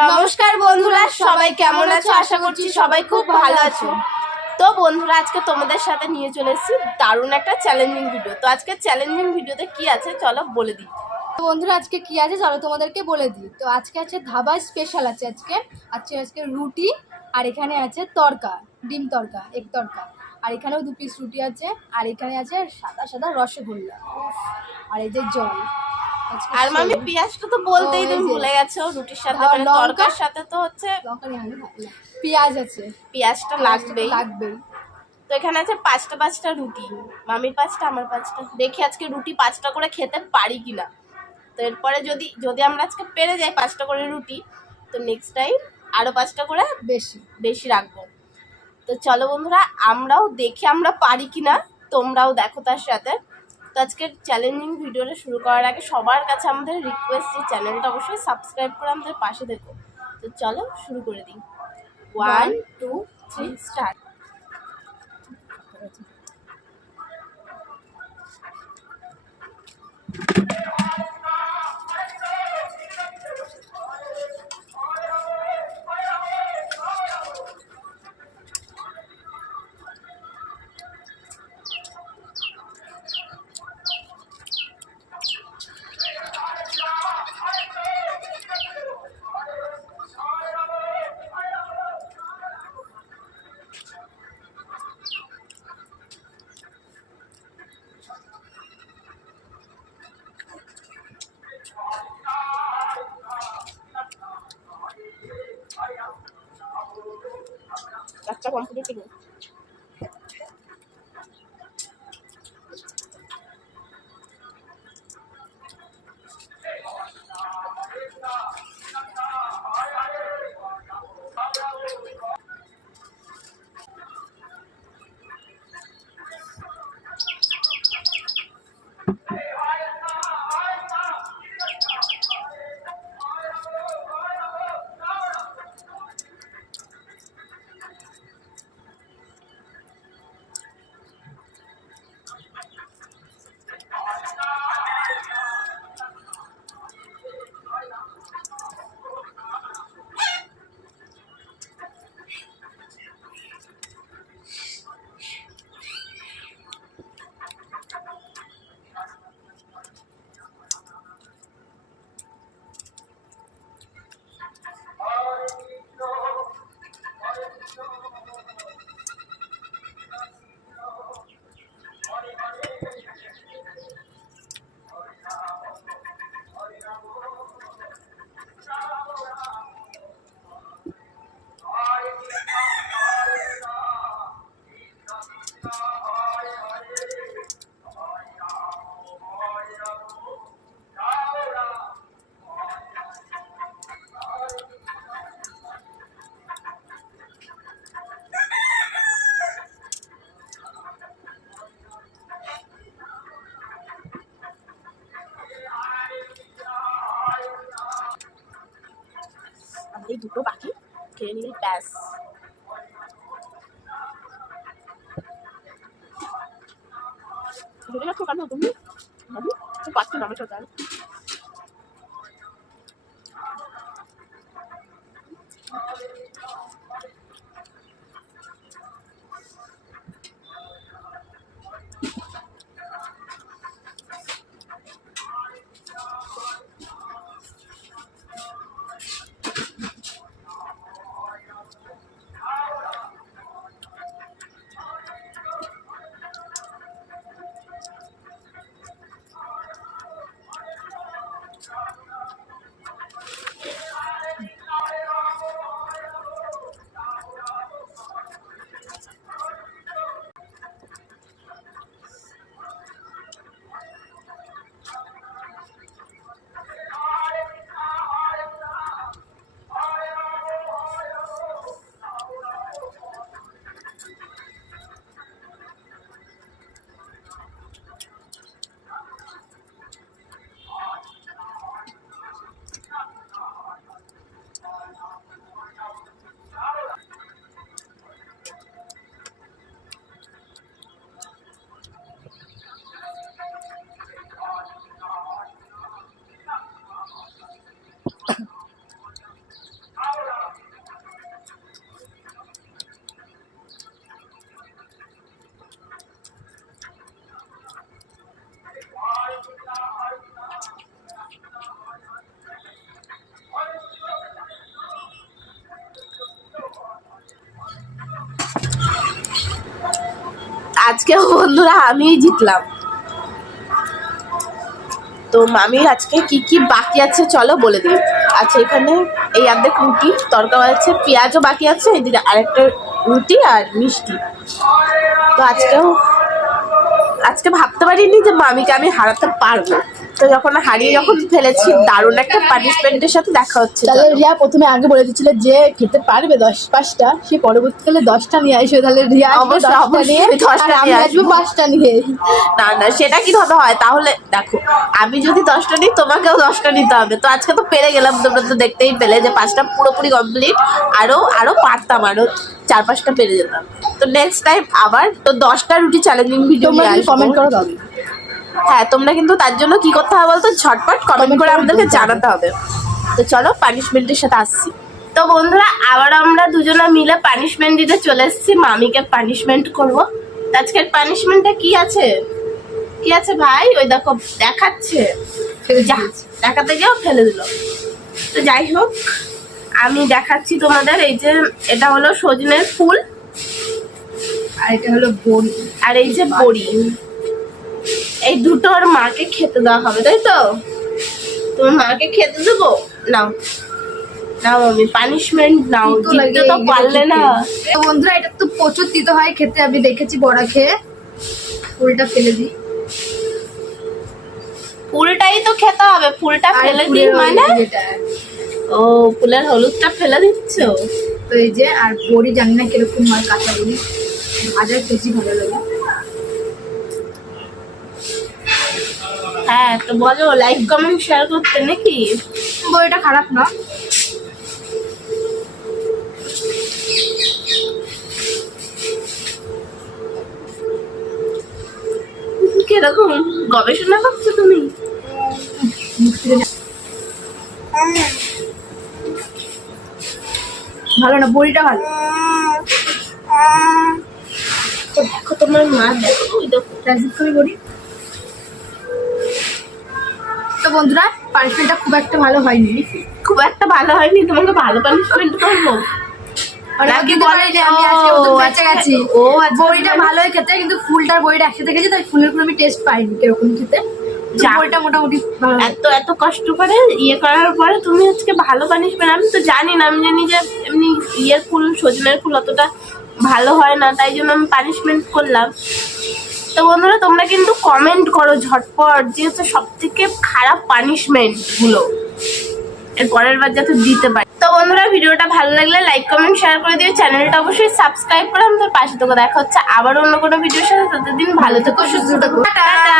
নমস্কার বন্ধুরা, সবাই কেমন আছো? আশা করছি সবাই খুব ভালো আছো। তো বন্ধুরা, আজকে তোমাদের সাথে নিয়ে চলে এসেছি দারুণ একটা চ্যালেঞ্জিং ভিডিও। তো আজকে চ্যালেঞ্জিং ভিডিওতে কি আছে চলো বলে দিই। তো বন্ধুরা, আজকে কি আছে চলো তোমাদেরকে বলে দিই। তো আজকে আছে ধাবা স্পেশাল আছে আজকে রুটি, আর এখানে আছে তরকা, ডিম তরকা, এগ তরকা, আর এখানেও 2 পিস রুটি আছে, আর এখানে আছে সাদা সাদা রসগোল্লা, আর এই যে জল। আর মামি পেঁয়াজটা তো বলতেই তুমি ভুলে গেছো। রুটির সাথে মানে তরকার সাথে তো হচ্ছে পেঁয়াজ আছে, পেঁয়াজটা লাগবেই। তো এখানে আছে 5টা রুটি, মামির 5টা আমার 5টা। দেখি আজকে রুটি 5টা করে খেতে পারি কিনা। তো এরপরে যদি আমরা আজকে পেরে যাই 5টা করে রুটি, তো নেক্সট টাইম আরো 5টা করে বেশি রাখবো। তো চলো বন্ধুরা, আমরাও দেখি আমরা পারি কিনা, তোমরাও দেখো তার সাথে। তো আজকের চ্যালেঞ্জিং ভিডিওটা শুরু করার আগে সবার কাছে আমাদের রিকোয়েস্ট, যে চ্যানেলটা অবশ্যই সাবস্ক্রাইব করে আমাদের পাশে দেখো। তো চলো শুরু করে দিই। 1 2 3 স্টার্ট। কাজটা কমপ্লিট করো। এই দুটো বাকি খেয়ে নিলে ব্যাস। তুমি পাচ্ছি না আমার সাথে। আজকে বন্ধুরা আমিই জিতলাম। তো মামির আজকে কি কি বাকি আছে চলো বলে দিই। আচ্ছা এখানে এই অর্ধেক রুটি তরকা আছে, পেঁয়াজও বাকি আছে, এদিকে আরেকটা রুটি আর মিষ্টি। তো আজকে ভাবতে পারিনি যে মামিকে আমি হারাতে পারবো। তো যখন যখন ফেলেছি দারুণ একটা পানিশমেন্টের সাথে দেখা হচ্ছে। তাহলে রিয়া প্রথমে আগে বলে দিচ্ছিল যে খেতে পারবে 10-5টা, সে পরবর্তীকালে 10টা নিয়ে আসবে। তাহলে রিয়া আসবে 10টা নিয়ে, আর আমি আসবো 5টা নিয়ে। না না, সেটা কি ভাবে হয়? তাহলে দেখো, আমি যদি 10টা নিই তোমাকেও 10টা নিতে হবে। তো আজকে তো পেরে গেলাম, তোমরা তো দেখতেই পেলে যে 5টা পুরোপুরি কমপ্লিট। আরো পারতাম, আরো 4-5টা পেরে যেতাম। তো নেক্সট টাইম আবার তো 10টা রুটি চ্যালেঞ্জিং ভিডিও নিয়ে আসবো। কমেন্ট করো তবে। হ্যাঁ, তোমরা কিন্তু তার জন্য কি করতে হবে বলতো, ঝটপট কমেন্ট করে আমাদেরকে জানাতে হবে। তো চলো পানিশমেন্টের সাথে আসছি। তো বন্ধুরা আবার আমরা দুজনে মিলে পানিশমেন্ট দিতে চলে এসেছি। মামিকে পানিশমেন্ট করব। আজকের পানিশমেন্টটা কি আছে ভাই? ওই দেখো দেখাচ্ছে, দেখাতে গিয়েও ফেলে দিল। তো যাই হোক, আমি দেখাচ্ছি তোমাদের। এই যে এটা হলো সজনের ফুল, আর এটা হলো বড়ি, আর এই যে বড়ি। এই দুটো ওর মাকে খেতে দেওয়া হবে, তাই তো? তোমার মাকে খেতে দেবো। নাও আমি পানিশমেন্ট নাও, জিততে তো পারলে না। তো বন্ধুরা এটা তো প্রচুর তিতো হয় খেতে, আমি দেখেছি বড়া খেয়ে। ফুলটা ফেলে দিই। ফুলটাই তো খেতে হবে, ফুলটা ফেলে দিই মানে? ও, ফুলের হলুদটা ফেলে দিচ্ছ? তো এই যে, আর বড়ি জানি না কিরকম হয়, কাঁচা বড়ি ভাজা বেশি ভালো লাগে। হ্যাঁ, তো বলো, লাইক কমেন্ট শেয়ার করতে নাকি? বড়িটা খারাপ না। কিরকম গবেষণা করছো তুমি? ভালো না, বড়িটা ভালো। তো দেখো তোমার মা, দেখো ওই দেখো বড়ি। তো বন্ধুরা পানিশমেন্টটা খুব একটা ভালো হয়নি। তোমাকে ভালো পানিশমেন্ট করবো নাকি? বড়িটা ভালোই খেতে, কিন্তু ফুলটার বড়িটা একসাথে খেয়েছি, তাই ফুলের কোনো আমি টেস্ট পাইনি কিরকম খেতে। বড়িটা মোটামুটি এত কষ্ট করে করার পরে তুমি আজকে ভালো পানিশমেন্ট। আমি তো জানি না, আমি জানি যে এমনি ফুল, সজনের ফুল অতটা ভালো হয় না, তাই জন্য আমি পানিশমেন্ট করলাম। তো বন্ধুরা তোমরা কিন্তু কমেন্ট করো ঝটপট, যে হচ্ছে সব থেকে খারাপ পানিশমেন্ট গুলো এর পরের বার যাতে দিতে পারি। তো বন্ধুরা ভিডিওটা ভালো লাগলে লাইক কমেন্ট শেয়ার করে দিও, চ্যানেলটা অবশ্যই সাবস্ক্রাইব করে আমাদের পাশে থেকে। দেখা হচ্ছে আবার অন্য কোনো ভিডিওর সাথে। ততদিন ভালো থেকো, সুস্থ থেকো, টাটা।